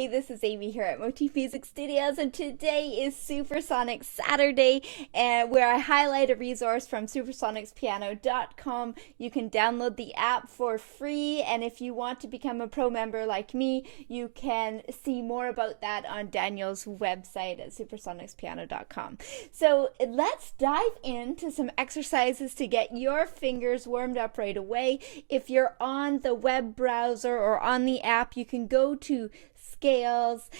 Hey, this is Amie here at Motif Music Studios, and today is Supersonics Saturday, and where I highlight a resource from supersonicspiano.com. You can download the app for free, and if you want to become a pro member like me, you can see more about that on Daniel's website at supersonicspiano.com. So let's dive into some exercises to get your fingers warmed up right away. If you're on the web browser or on the app, you can go to scales.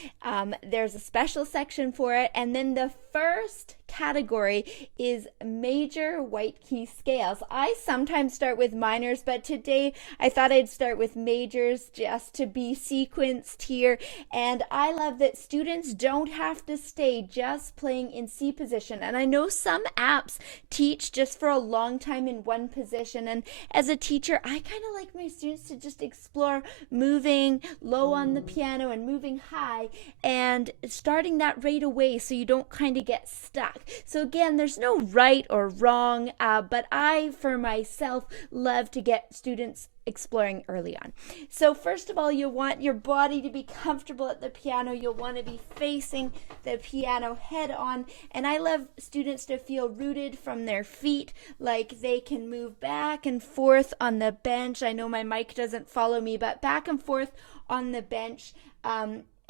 There's a special section for it, and then the first category is major white key scales. I sometimes start with minors, but today I thought I'd start with majors just to be sequenced here. And I love that students don't have to stay just playing in C position. And I know some apps teach just for a long time in one position, and as a teacher I kind of like my students to just explore moving low on the piano and moving high and starting that right away so you don't kind of get stuck. So again, there's no right or wrong, but I, for myself, love to get students exploring early on. So first of all, you want your body to be comfortable at the piano. You'll want to be facing the piano head on, and I love students to feel rooted from their feet, like they can move back and forth on the bench. I know my mic doesn't follow me, but back and forth on the bench,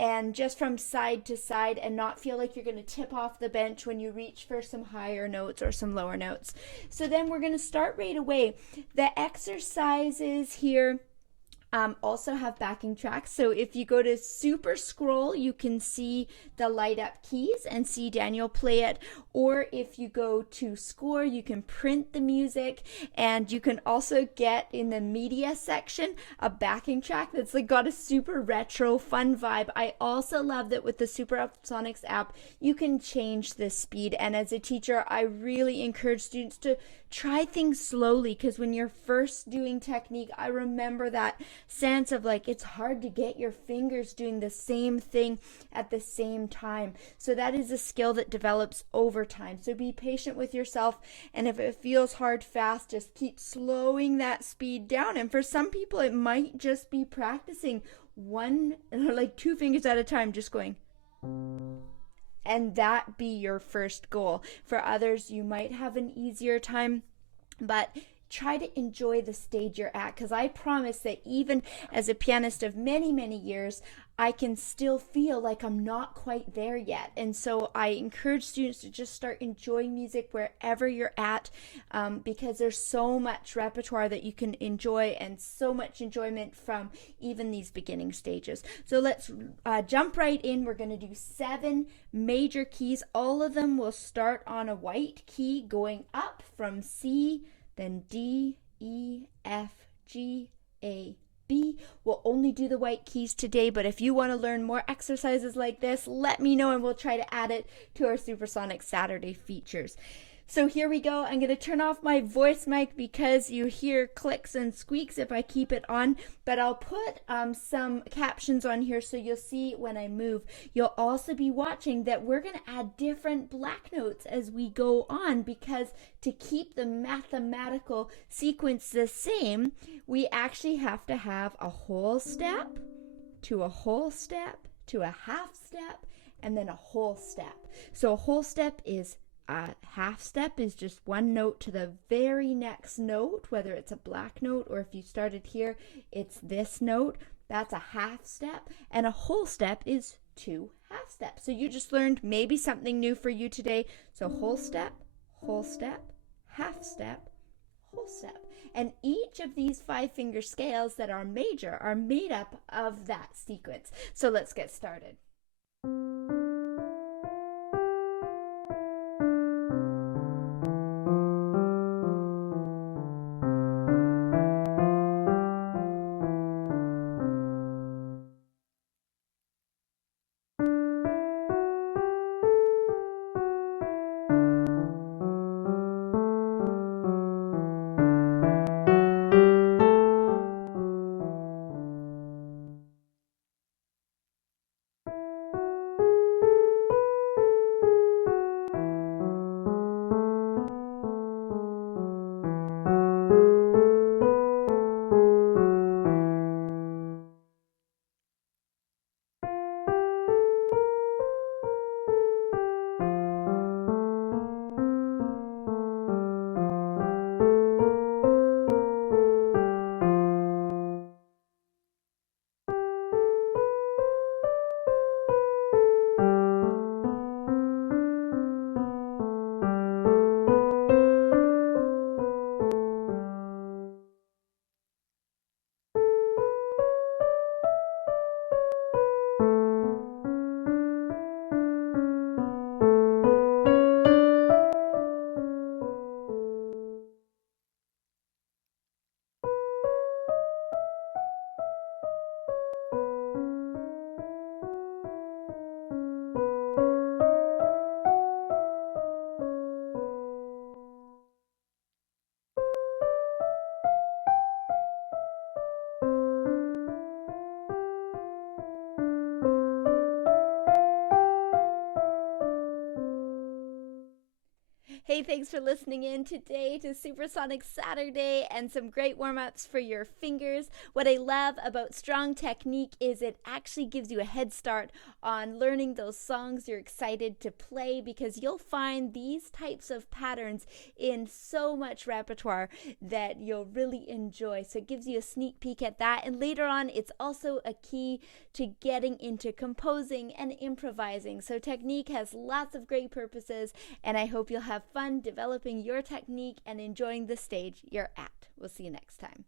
and just from side to side, and not feel like you're going to tip off the bench when you reach for some higher notes or some lower notes. So then we're going to start right away. The exercises here also have backing tracks. So if you go to Super Scroll, you can see the light up keys and see Daniel play it. Or if you go to Score, you can print the music, and you can also get in the media section a backing track that's like got a super retro fun vibe. I also love that with the Supersonics app, you can change the speed. And as a teacher, I really encourage students to try things slowly, because when you're first doing technique, I remember that sense of like it's hard to get your fingers doing the same thing at the same time. So that is a skill that develops over time. So be patient with yourself, and if it feels hard fast, just keep slowing that speed down. And for some people, it might just be practicing one, like two fingers at a time, just going, and that be your first goal. For others, you might have an easier time, but try to enjoy the stage you're at, because I promise that even as a pianist of many, many years, I can still feel like I'm not quite there yet. And so I encourage students to just start enjoying music wherever you're at, because there's so much repertoire that you can enjoy, and so much enjoyment from even these beginning stages. So let's jump right in. We're going to do 7 major keys. All of them will start on a white key, going up from C, then D, E, F, G, A, B. We'll only do the white keys today, but if you want to learn more exercises like this, let me know and we'll try to add it to our Supersonics Saturday features. So here we go. I'm going to turn off my voice mic because you hear clicks and squeaks if I keep it on, but I'll put some captions on here so you'll see when I move. You'll also be watching that we're going to add different black notes as we go on, because to keep the mathematical sequence the same, we actually have to have a whole step to a whole step to a half step and then a whole step. So a whole step is a half step is just one note to the very next note, whether it's a black note or if you started here, it's this note. That's a half step. And a whole step is 2 half steps. So you just learned maybe something new for you today. So whole step, half step, whole step. And each of these 5-finger scales that are major are made up of that sequence. So let's get started. Hey, thanks for listening in today to Supersonics Saturday and some great warm-ups for your fingers. What I love about strong technique is it actually gives you a head start on learning those songs you're excited to play, because you'll find these types of patterns in so much repertoire that you'll really enjoy. So it gives you a sneak peek at that. And later on, it's also a key to getting into composing and improvising. So technique has lots of great purposes, and I hope you'll have fun developing your technique and enjoying the stage you're at. We'll see you next time.